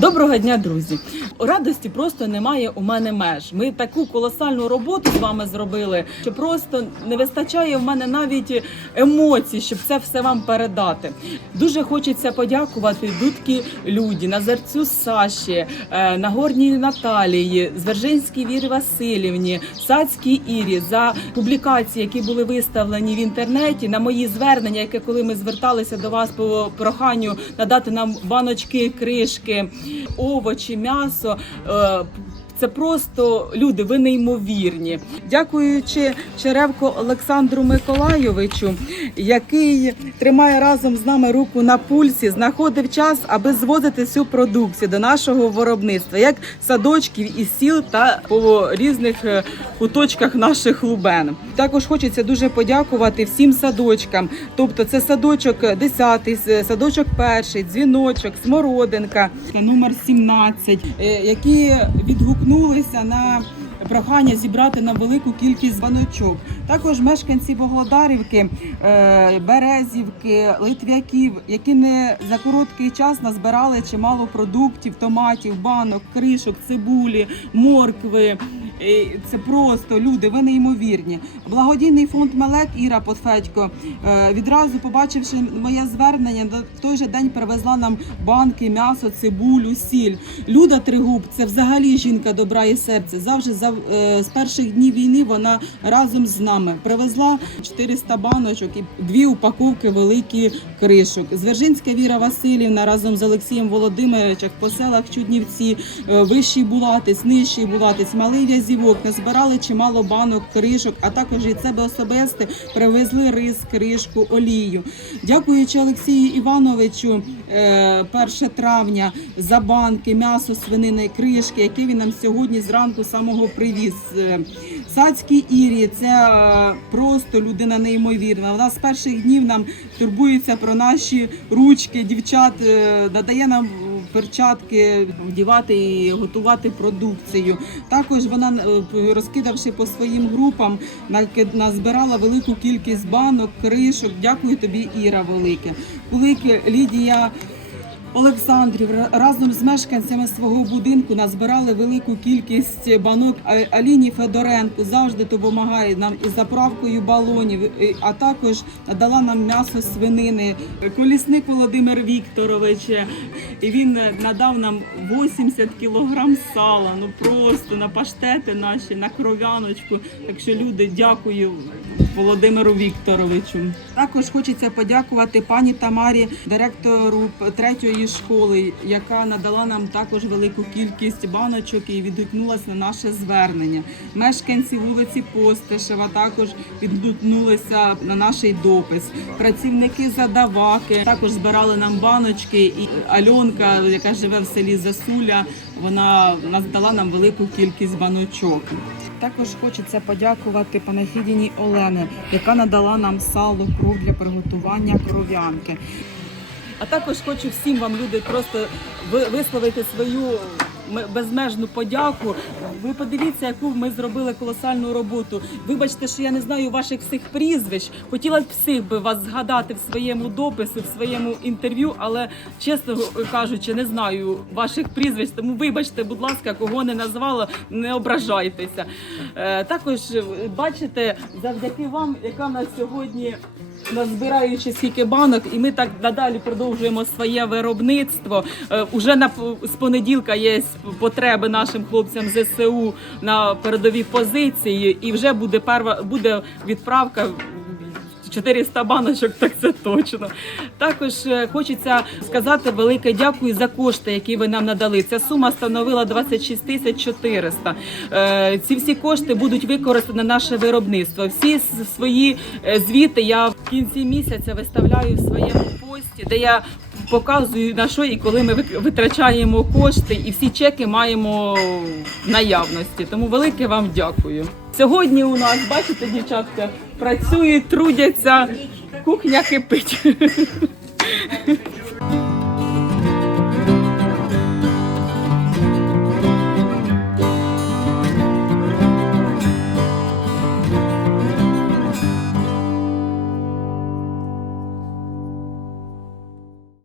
Доброго дня, друзі! Радості просто немає у мене меж. Ми таку колосальну роботу з вами зробили, що просто не вистачає в мене навіть емоцій, щоб це все вам передати. Дуже хочеться подякувати Дудки Люді, Назарцю Саші, е, Нагорній Наталії, Звержинській Вірі Васильівні, Сацькій Ірі за публікації, які були виставлені в інтернеті, на мої звернення, яке коли ми зверталися до вас по проханню надати нам баночки, кришки, овочі, м'ясо. Це просто люди, ви неймовірні. Дякуючи Черевко Олександру Миколайовичу, який тримає разом з нами руку на пульсі, знаходив час, аби звозити цю продукцію до нашого виробництва, як садочків і сіл та по різних е, куточках наших лубен. Також хочеться дуже подякувати всім садочкам. Тобто, це садочок 10, садочок перший, дзвіночок, смородинка, номер 17, е, які відгукнулися на прохання зібрати нам велику кількість баночок. Також мешканці Боглодарівки, е, Березівки, Литвяків, які не за короткий час назбирали чимало продуктів, томатів, банок, кришок, цибулі, моркви. Це просто люди, ви неймовірні. Благодійний фонд Мелек Іра Потфедько е, відразу побачивши моє звернення, на той же день привезла нам банки, м'ясо, цибулю, сіль. Люда Тригуб це взагалі жінка добра і серця. Завжди зав- е, з перших днів війни вона разом з нами привезла 400 баночок і дві упаковки великі кришок. Звержинська Віра Васильівна разом з Олексієм Володимировичем по селах Чуднівці, е, Вищий Булатець, Нижчий Булатець, Малий В'язівок назбирали чимало банок, кришок, а також від себе особисте привезли рис, кришку, олію. Дякуючи Олексію Івановичу, е, 1 травня за банки, м'ясо, свинини, кришки, які він нам сьогодні зранку самого привіз. Е, Сацькій Ірі це е, просто людина неймовірна. Вона з перших днів нам турбується про наші ручки, дівчат, е, надає нам перчатки вдівати і готувати продукцію. Також вона е, розкидавши по своїм групам, назбирала велику кількість банок, кришок. Дякую тобі, Іра, велике. Велике Лідія. Олександрів разом з мешканцями свого будинку назбирали велику кількість банок. Аліні Федоренко завжди допомагає нам із заправкою балонів, а також надала нам м'ясо свинини. Колісник Володимир Вікторович. Він надав нам 80 кілограм сала. Ну просто на паштети наші, на кров'яночку. Так що люди, дякую Володимиру Вікторовичу. Також хочеться подякувати пані Тамарі, директору третьої школи, яка надала нам також велику кількість баночок і відгукнулася на наше звернення. Мешканці вулиці Постишева також відгукнулися на наш допис. Працівники задаваки також збирали нам баночки. І Альонка, яка живе в селі Засуля, вона надала нам велику кількість баночок. Також хочеться подякувати Панахідіні Олени, яка надала нам сало, кров для приготування кров'янки. А також хочу всім вам, люди, просто висловити свою безмежну подяку. Ви подивіться, яку ми зробили колосальну роботу. Вибачте, що я не знаю ваших всіх прізвищ. Хотіла б всіх би вас згадати в своєму дописі, в своєму інтерв'ю, але чесно кажучи, не знаю ваших прізвищ. Тому вибачте, будь ласка, кого не назвала, не ображайтеся. Е, також е, бачите, завдяки вам, яка в нас сьогодні назбираючи скільки банок, і ми так надалі продовжуємо своє виробництво. Е, Уже на з понеділка є потреби нашим хлопцям ЗСУ на передові позиції, і вже буде перва буде відправка. 400 баночок, так це точно. Також е, хочеться сказати велике дякую за кошти, які ви нам надали. Ця сума становила 26 тисяч 400. Е, Ці всі кошти будуть використані на наше виробництво. Всі свої е, звіти я в кінці місяця виставляю в своєму пості, де я показую на що і коли ми витрачаємо кошти, і всі чеки маємо в наявності. Тому велике вам дякую. Сьогодні у нас, бачите, дівчатка, працюють, трудяться, кухня кипить.